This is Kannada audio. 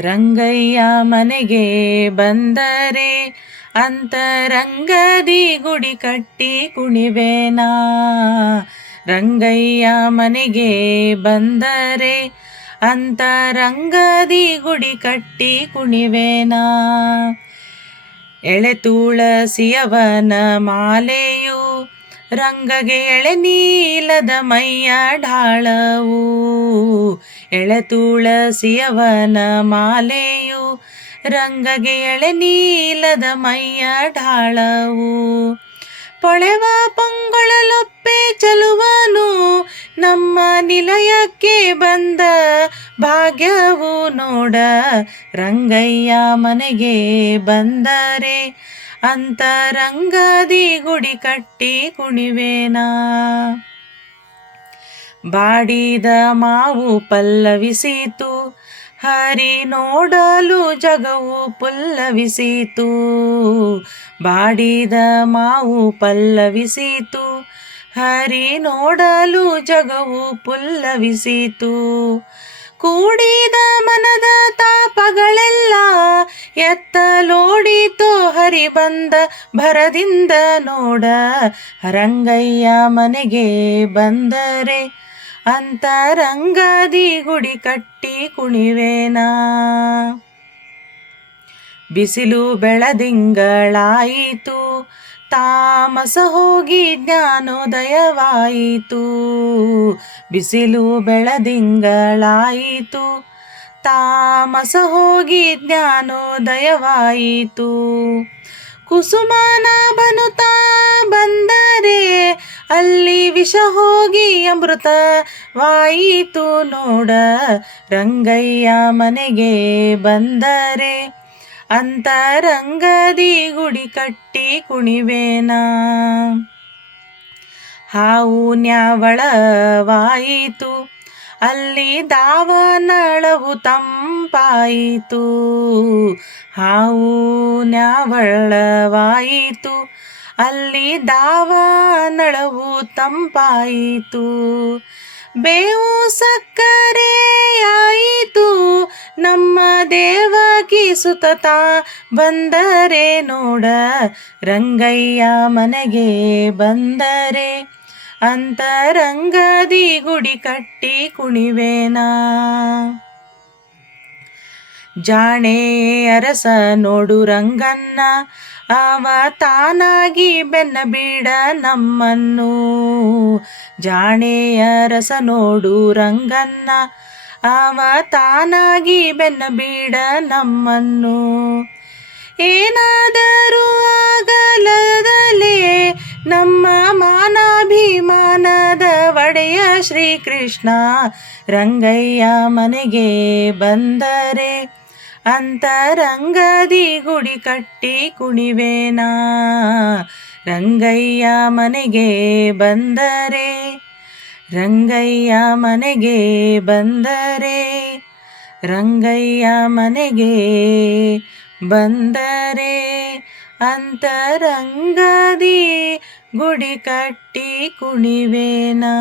ರಂಗಯ್ಯ ಮನೆಗೆ ಬಂದರೆ ಅಂತರಂಗದಿ ಗುಡಿ ಕಟ್ಟಿ ಕುಣಿವೇನಾ? ರಂಗಯ್ಯ ಮನೆಗೆ ಬಂದರೆ ಅಂತರಂಗದಿ ಗುಡಿ ಕಟ್ಟಿ ಕುಣಿವೇನಾ? ಎಳೆ ತುಳಸಿಯವನ ಮಾಲೆಯು ರಂಗಗೆ ಎಳೆ ನೀಲದ ಮೈಯ ಢಾಳವು. ಎಳೆ ತುಳಸಿಯವನ ಮಾಲೆಯು ರಂಗಗೆ ಎಳೆ ನೀಲದ ಮೈಯ ಢಾಳವು. ಪೊಳೆವ ಪೊಂಗೊಳಲೊಪ್ಪೆ ಚಲುವನು, ನಮ್ಮ ನಿಲಯಕ್ಕೆ ಬಂದ ಭಾಗ್ಯವು ನೋಡ, ರಂಗಯ್ಯ ಮನೆಗೆ ಬಂದರೆ ಅಂತರಂಗದಿ ಗುಡಿ ಕಟ್ಟಿ ಕುಣಿವೇನಾ. ಬಾಡಿದ ಮಾವು ಪಲ್ಲವಿಸಿತು, ಹರಿ ನೋಡಲು ಜಗವು ಪುಲ್ಲವಿಸಿತು. ಬಾಡಿದ ಮಾವು ಪಲ್ಲವಿಸಿತು, ಹರಿ ನೋಡಲು ಜಗವು ಪುಲ್ಲವಿಸಿತು. ಕೂಡಿದ ಮನದ ತಾಪಗಳೆಲ್ಲ ಎತ್ತಲೋಡಿತು ಹರಿ ಬಂದ ಭರದಿಂದ ನೋಡ, ರಂಗಯ್ಯ ಮನೆಗೆ ಬಂದರೆ ಅಂತರಂಗದಿ ಗುಡಿ ಕಟ್ಟಿ ಕುಣಿವೇನಾ? ಬಿಸಿಲು ಬೆಳದಿಂಗಳಾಯಿತು, ತಾಮಸ ಹೋಗಿ ಜ್ಞಾನೋದಯವಾಯಿತು. ಬಿಸಿಲು ಬೆಳದಿಂಗಳಾಯಿತು, ತಾಮಸ ಹೋಗಿ ಜ್ಞಾನೋದಯವಾಯಿತು. ಕುಸುಮನ ಬನುತಾ ಬಂದರೆ ಅಲ್ಲಿ ವಿಷ ಹೋಗಿ ಅಮೃತ ವಾಯಿತು ನೋಡ, ರಂಗಯ್ಯ ಮನೆಗೆ ಬಂದರೆ ಅಂತ ರಂಗದಿ ಗುಡಿ ಕಟ್ಟಿ ಕುಣಿವೇನಾ. ಹಾವು ನ್ಯಾವಳವಾಯಿತು ಅಲ್ಲಿ ದಾವನಳವು ತಂಪಾಯಿತು. ಹಾವು ನ್ಯಾವಳವಾಯಿತು ಅಲ್ಲಿ ದಾವನಳವು ತಂಪಾಯಿತು. ಬೇವು ಸಕ್ಕರೆಯಾಯಿತು. ನಮ್ಮ ದೇವಕಿ ಸುತತ ಬಂದರೆ ನೋಡ. ರಂಗಯ್ಯ ಮನೆಗೆ ಬಂದರೆ ಅಂತರಂಗದಿ ಗುಡಿ ಕಟ್ಟಿ ಕುಣಿವೇನಾ? ಜಾಣೆ ಅರಸ ನೋಡು ರಂಗನ್ನ ಅವ ತಾನಾಗಿ ಬೆನ್ನ ಬೀಡ ನಮ್ಮನ್ನು. ಜಾಣೆಯ ರಸ ನೋಡು ರಂಗನ್ನ ಅವ ತಾನಾಗಿ ಬೆನ್ನ ಬೀಡ ನಮ್ಮನ್ನು. ಏನಾದರೂ ಆಗಲದಲೇ ನಮ್ಮ ಮಾನಾಭಿಮಾನದ ಒಡೆಯ ಶ್ರೀಕೃಷ್ಣ ರಂಗಯ್ಯ ಮನೆಗೆ ಬಂದರೆ ಅಂತರಂಗದಿ ಗುಡಿ ಕಟ್ಟಿ ಕುಣಿವೇನಾ? ರಂಗಯ್ಯ ಮನೆಗೆ ಬಂದರೆ? ರಂಗಯ್ಯ ಮನೆಗೆ ಬಂದರೆ? ರಂಗಯ್ಯ ಮನೆಗೆ ಬಂದರೆ? ಅಂತರಂಗದಿ ಗುಡಿ ಕಟ್ಟಿ ಕುಣಿವೇನಾ?